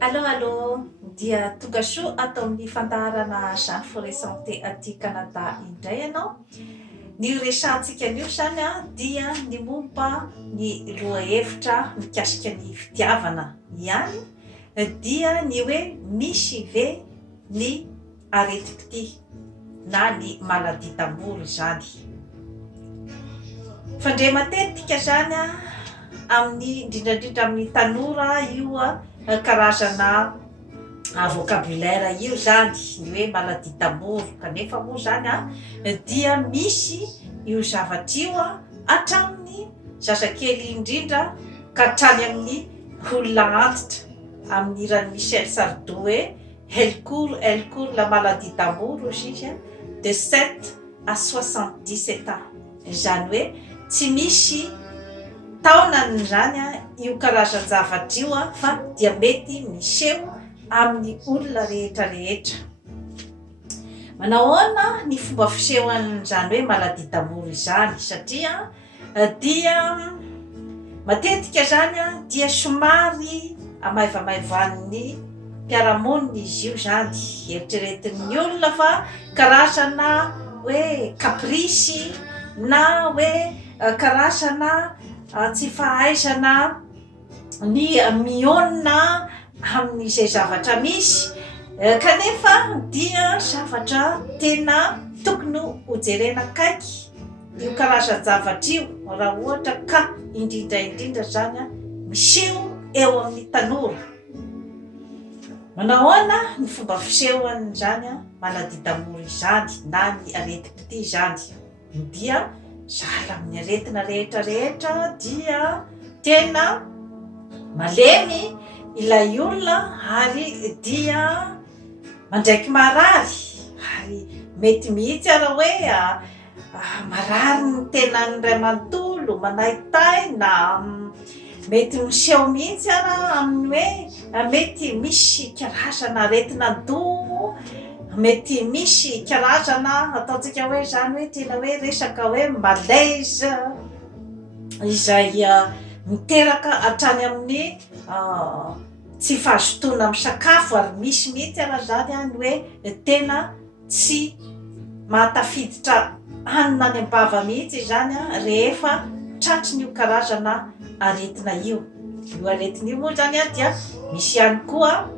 Allo dia tonga soa atao amin'ny fandaharana Jean Forêt Santé aty Canada indray ianao. Ny resahantsika anio zany dia ny momba ny lohahevitra mikasika ny fitiavana ihany, dia ny hoe misy ve ny areti-pity na ny maladie d'amour zany. Fandre matetika zany amin'ny indrindrandrindra amin'ny tanora io karazana vocabulaire io zany ny hoe maladie d'amour, kanefa moa zany dia misy io zavatra io hatramin'ny zazakely indrindra ka hatrany amin'ny olona antitra, amin'ny iran'ny Michel Sardou hoe elle court la maladie d'amour hozy izy de 7 à 77 ans, zany hoe tsy misy taonany zany io karazan-javatra io fa dia mety miseho amin'ny olona rehetrarehetra. Manao ahoana ny fomba fisehoan'izany hoe maladie d'amour izany, satria dia matetika zany dia somary amaivamaivan'ny mpiaramonina izy io zany, eritreretin'ny olona fa karazana hoe kaprisy na hoe karazana tsy fahaizana ny mihaonina amin'izay zavatra misy, kanefa dia zavatra tena tokony hojerena akaiky io karazan-javatra io raha ohatra ka indrindraindrindra zany miseho eo amin'ny tanora. Manao ahoana ny fomba fisehoan'izany maladie d'amour izany na ny areti-pity zany, dia sahala amin'ny aretina rehetrarehetra dia tena malemy ilay olona ary dia mandraiky marary, ary mety mihitsy raha hoe marary ny tenan'ny ray manontolo manahitaina, mety miseho mihitsy amin'ny hoe mety misy karazana aretinado, mety misy karazana ataontsika hoe zany hoe tena hoe resaka hoe malaise izay miteraka hatrany amin'ny tsy fahazotoana misakafo, ary misy mihitsy raha zany ny hoe tena tsy mahatafiditra hanina any am-bava mihitsy zany rehefa tratry n'io karazana aretina io. Io aretina io moa zany dia misy ihany koa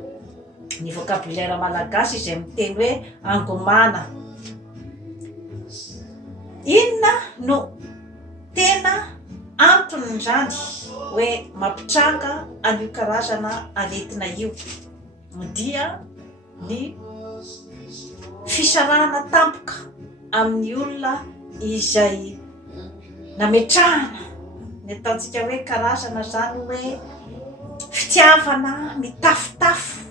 ny vocabulaire malagasy izay miteny hoe angomana. Inona no tena antony zany hoe mampitranga an'io karazana aretina io, dia ny fisarahana tampoka amin'ny olona izay nametrahana ny ataontsika hoe karazana zany hoe fitiavana mitafotafo,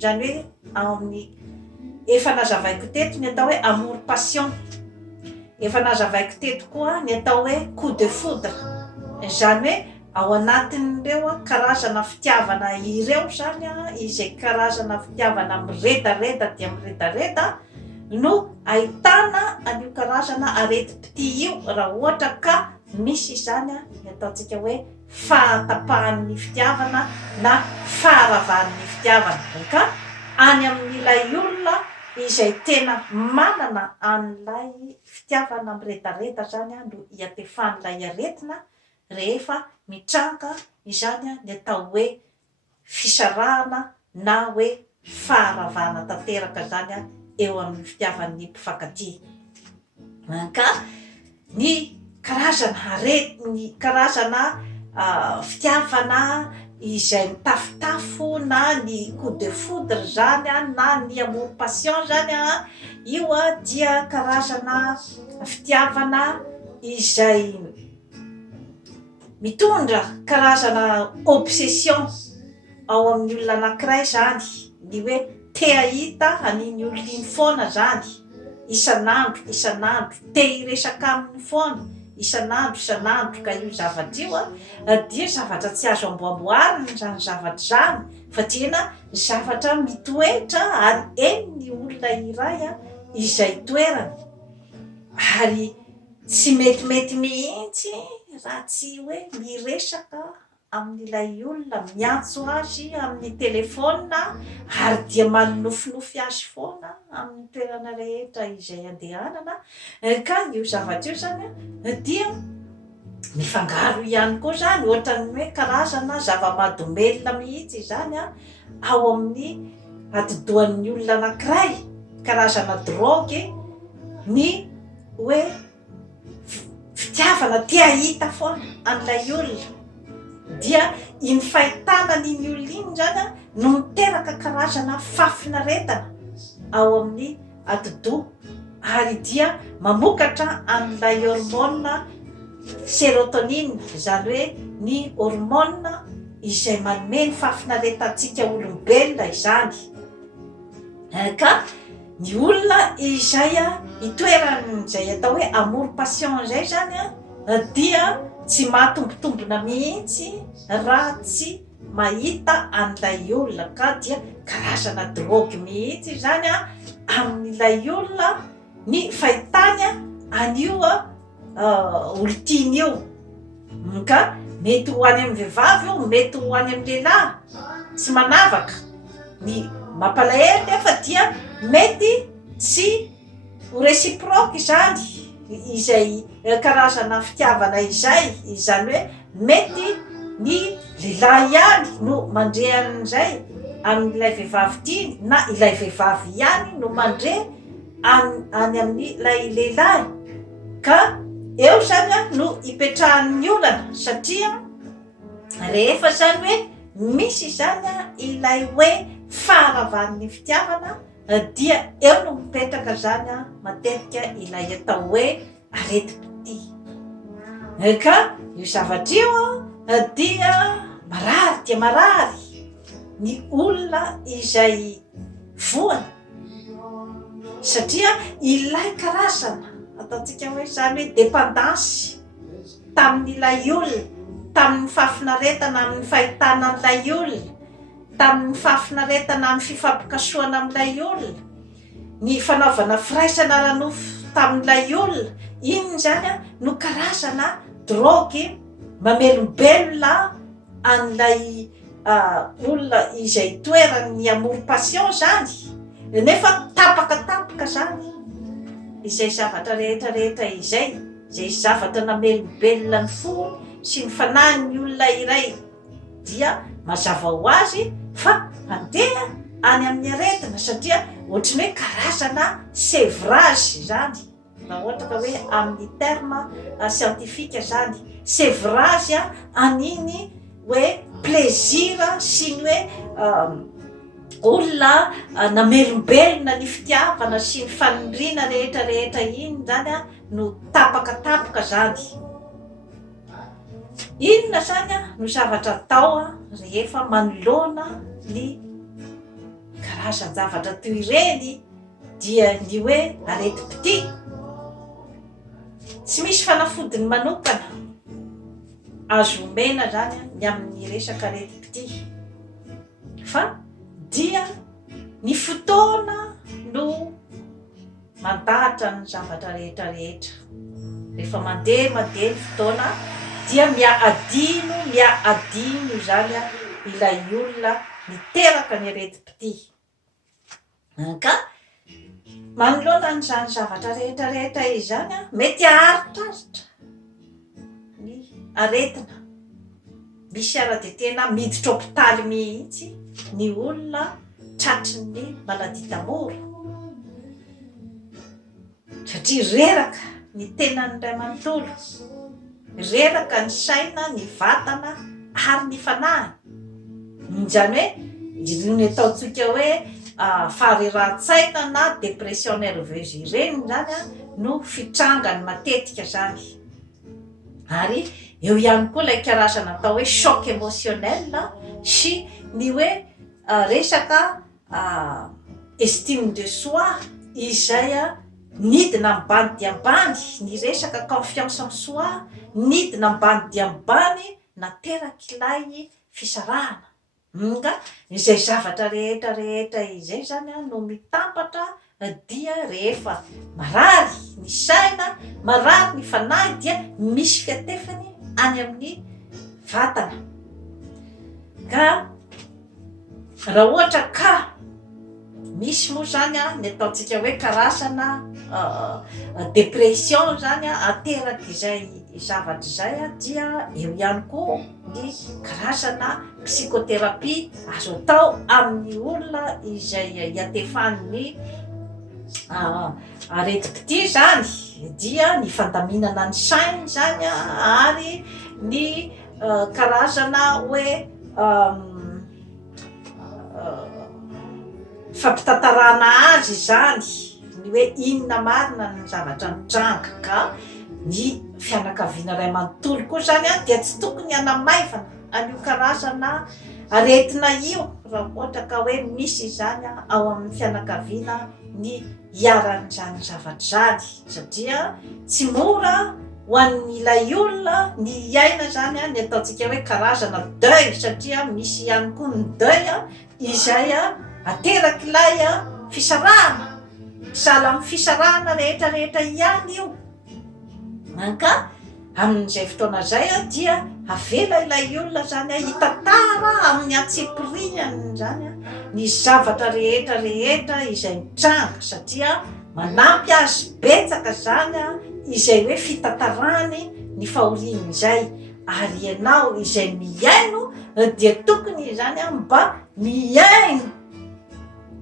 zany hoe amin'ny efa nazavaiko teto ny atao hoe amour passion, efa nazavaiko teto koa ny atao hoe coup de foudre, zany hoe ao anatin'ireo karazana fitiavana ireo zany izay karazana fitiavana miredareda dia miredareda no ahitana an'io karazana areti-pity io raha ohatra ka misy zany ny ataontsika hoe fahatapahan'ny fitiavana na faharavahan'ny fitiavana, ka any amin'ilay olona izay tena manana an'ilay fitiavana miredareda zany no iatefan'ilay aretina rehefa mitranga izany ny atao hoe fisarahana na hoe faharavana tanteraka zany eo amin'ny fitiavan'ny mpifankatia. Ka ny karazana ny karazana fitiavana izay mitafotafo na ny coup de foudre zany na ny amour passion zany io dia karazana fitiavana izay mitondra karazana obsession ao amin'ny olona anankiray zany, ny hoe te ahita an'iny olona iny foana zany isan'andro te hiresaka aminy foana isan'andro ka io zavatra io dia zavatra tsy azo amboamboarina zany zavatra zany, fa tena zavatra mitoetra ary eny ny olona iray izay toerana, ary tsy metimety mihitsy raha tsy hoe miresaka amin'ilay olona miantso azy amin'ny telefona ary dia manofinofy azy foana amin'ny toerana rehetra izay andehanana ka io zavatra io zany dia mifangaro ihany koa zany ohatrany hoe karazana zava-mahadomelona mihitsy zany ao amin'ny atidohan'ny olona anankiray, karazana drogy ny hoe fitiavana tia hita foana an'ilay olona dia iny fahitana n'iny olona iny zany no miteraka karazana fafinaretana ao amin'ny atidoha ary dia mamokatra an'ilay hormone sérotonine, zany hoe ny hormone izay manome ny fafinaretantsika olombelona izany ka ny olona izay itoeran'izay atao hoe amour passion zay zany dia tsy mahatombotombona mihitsy raha tsy mahita an'ilay olona ka dia karazana drogy mihitsy zany amin'ilay olona ny fahitany an'io olon-tiany io ka mety ho any amin'ny vehivavy io, mety ho any amin'ny lehilahy tsy manavaka ny mampalahelo nefa dia mety tsy ho réciproque zany izay karazana fitiavana izay, izany hoe mety ny lehilahy ihany no mandre an'izay amin'ilay vehivavy tiany na ilay vehivavy ihany no mandre any amin'ilay lehilahy ka eo zany no ipetrahan'ny olana satria rehefa zany hoe misy zany ilay hoe faharavan'ny fitiavana dia eo no mipetraka zany matetika ilay atao hoe areti-pity ka io zavatra io dia marary dia marary ny olona izay voany satria ilay karazana ataontsika hoe zany hoe dépendance tamin'ilay olona, tamin'ny fafinaretana amin'ny fahitana an'ilay olona, tamin'ny fafinaretana amin'ny fifampikasoana amin'ilay olona, ny fanaovana firaisana ranofo tamin'ilay olona, iny zany no karazana drogy mamelombelona an'ilay olona izay toeran'ny amour passion zany nefa tapaka zany izay zavatra rehetrarehetra izay zavatra namelombelona ny fo sy ny fanahin'ny olona iray dia mazava ho azy fa andeha any amin'ny aretina satria ohatrany hoe karazana sevrage zany raha ohatra ka hoe amin'ny terme scientifique zany sevrage an'iny hoe plaisir sy ny hoe olona namelombelona ny fitiavana sy ny fanindriana rehetrarehetra iny zany no tapaka zany inona zany no zavatra atao rehefa manoloana ny karazan-javatra toy ireny dia ny hoe areti-pity tsy misy fanafodiny manokana azo omena zany ny amin'ny resaka areti-pity fa dia ny fotoana no mandahatra ny zavatra rehetrarehetra rehefa mandeha ny fotoana dia miadino zany ilay olona miteraka ny areti-pity ka manoloana n'izany zavatra rehetrarehetra izany mety aharitraritra ny aretina misy ara-dia tena miditra hôpitaly mihitsy ny olona tratrin'ny maladie d'amour satria reraka ny tenany iray manontolo, reraka ny saina, ny vatana ary ny fanahy zany hoe ny ataontsika hoe fahareran-tsaina na dépression nerveuse ireny zany no fitrangany matetika zany ary eo ihany koa ilay karazana atao hoe choc émotionnel sy ny hoe resaka estime de soi izay nidina ambany dia ambany, ny resaka confiance en soi nidina ambany dia ambany nateraka ilay fisarahana nga izay zavatra rehetrarehetra izay zany no mitambatra dia rehefa marary ny saina, marary ny fanahy dia misy fiatefany any amin'ny vatana ka raha ohatra ka misy moa zany ny ataontsika hoe karazana depression zany ateraky izay zavatra izay dia eo ihany koa ny karazana psychothérapie azo atao amin'ny olona izay hiatefan'ny areti-pity zany dia ny fandaminana ny sainy zany ary ny karazana hoe fampitantarana azy zany ny hoe inona marina ny zavatra mitranga ka ny fianakaviana ray manontolo koa zany dia tsy tokony hanamaivana an'io karazana aretina io raha ohatra ka hoe misy zany ao amin'ny fianakaviana ny hiaran'izany zavatra zany satria tsy mora ho an'ilay olona ny iaina zany ny ataontsika hoe karazana deuil satria misy ihany koa ny deuil izay ateraky ilay fisarahana sala amin'ny fisarahana rehetrarehetra ihany io ka amin'izay fotoana zay dia avela ilay olona zany hitantara amin'ny atsipiriany zany ny zavatra rehetrarehetra izay mitranga satria manampy azy betsaka zany izay hoe fitantarany ny fahoriany izay ary ianao izay miaino dia tokony zany mba miaino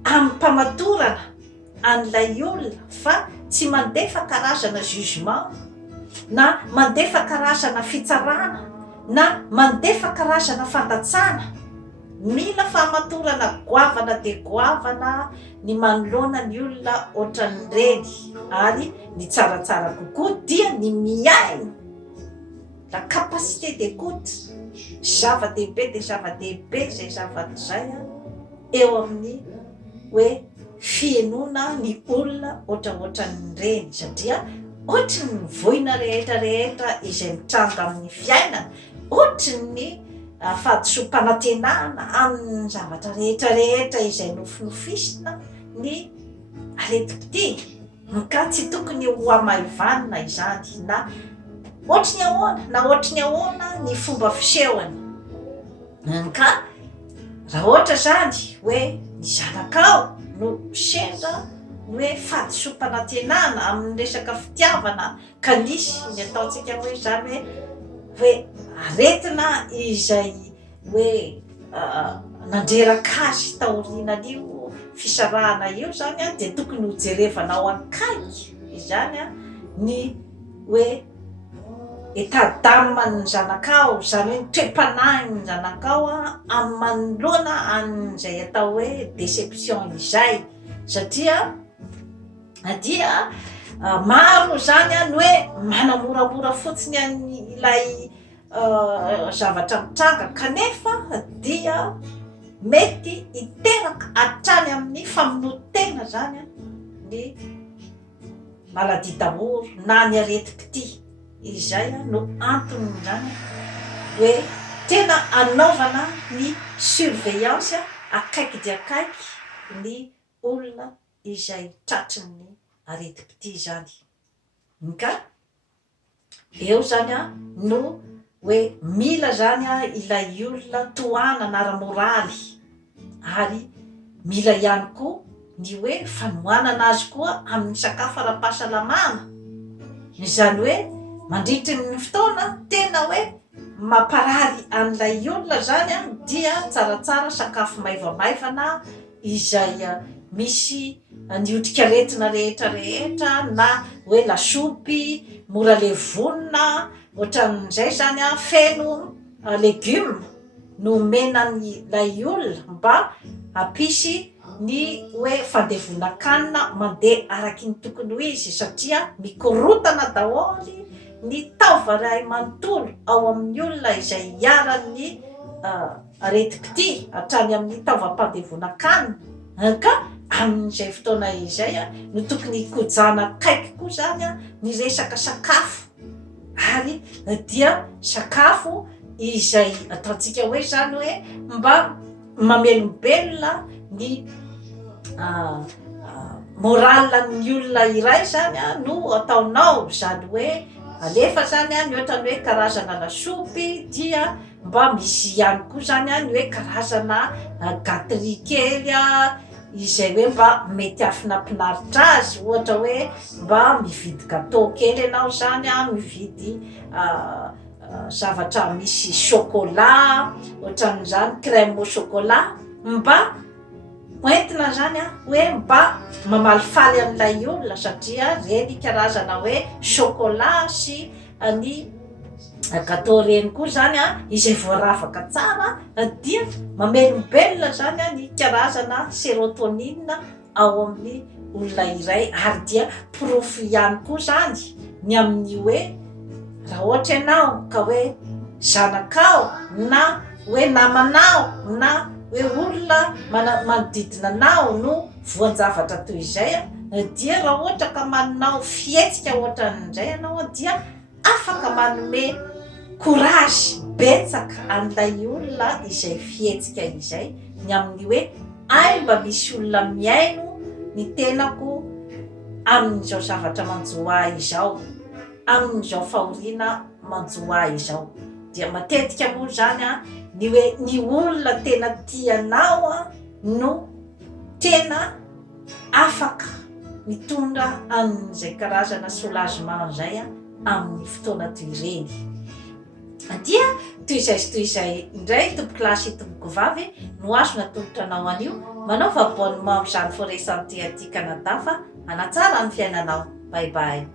amin'ny mpamatorana an'ilay olona fa tsy mandefa karazana jugement na mandefa karazana fitsarana na mandefa karazana fandatsana mila fahamatorana goavana dia goavana ny manoloana ny olona ohatran'ireny ary ny tsaratsara kokoa dia ny miaino la capacité d'écoute zava-dehibe dia zava-dehibe zay zavatra zay eo amin'ny hoe fienoana ny olona ohatraohatran'ireny satria ohatry ny voina rehetrarehetra izay mitranga amin'ny fiainana ohatry ny fahadisom-panantenana amin'ny zavatra rehetrarehetra izay nofinofisina ny areti-pity ka tsy tokony ho amaivanina izany na ohatry ny ahoana na ohatry ny ahoana ny fomba fisehony ka raha ohatra zany hoe ny zanakao no sendra hoe fahadisom-panantenana amin'ny resaka fitiavana ka nisy ny ataontsika hoe zany hoe aretina izay hoe nandreraka azy taorinan'io fisarahana io zany dia tokony ho jerevana ao ankaiky izany ny hoe état d'âme ny zanakao zany hoe toe-panahy ny zanakao amin'ny manoloana an'izay atao hoe déception izay satria dia maro zany ny hoe manamoramora fotsiny an'ilay zavatra mitranga kanefa dia mety hiteraka hatrany amin'ny famonotena zany ny maladie d'amour na ny areti-pity izay no antony zany hoe tena anaovana ny surveillance akaiky dia akaiky ny olona izay tratrin'ny areti-pity zany ka eo zany no hoe mila zany ilay olona tohanana ara-moraly ary mila ihany koa ny hoe fanohanana azy koa amin'ny sakafo ara-pahasalamana izany hoe mandritry ny fotoana tena hoe mamparary an'ilay olona zany dia tsaratsara sakafo maivamaivana izay misy ny otrikaretina rehetrarehetra na hoe lasopy mora levonina ohatran'izay zany feno legioma no menan'ilay olona mba hampisy ny hoe fandevonan-kanina mandeha araky ny tokony ho izy satria mikorotana daholy ny taova ray manontolo ao amin'ny olona izay hiaran'ny areti-pity hatrany amin'ny taovam-pandevonan-kanina ka amin'izay fotoana izay no tokony hikojana kaiky koa zany ny resaka sakafo ary dia sakafo izay ataontsika hoe zany hoe mba mamelombelona ny morale ny olona iray zany no ataonao zany hoe alefa zany ny ohatrany hoe karazana lasopy dia mba misy ihany koa zany a ny hoe karazana gaterie kely izay hoe mba mety afinampinaritra azy, ohatra hoe mba mividy gâteau kely ianao zany mividy zavatra misy chocolat ohatran'izany crème au chocolat, mba hoentina zany hoe mba mamalifaly an'ilay olona satria reny karazana hoe chocolat sy ny gâteau reny koa zany izay voaravaka tsara dia mamelombelona zany ny karazana sérotonine ao amin'ny olona iray, ary dia porofo ihany koa zany ny amin'ny hoe raha ohatra ianao ka hoe zanakao na hoe namanao na hoe olona manodidina anao no voan-javatra toy izay dia raha ohatra ka manao fihetsika ohatran'izay ianao dia afaka manome courage betsaka an'ilay olona izay fihetsika izay, ny amin'ny hoe ay mba misy olona miaino ny tenako amin'izao zavatra manjoahy izao, amin'izao fahoriana manjoahy izao. Dia matetika moa zany ny hoe ny olona tena tianao no tena afaka mitondra an'izay karazana soulagement zay amin'ny fotoana toy ireny. Dia toy izay sy toy izay indray tompoko lahy sy tompoko vavy no azo natolotra anao an'io, manao abonnement amin'izany forêt santé aty Canada fa hanatsara ny fiainanao. Bye bye.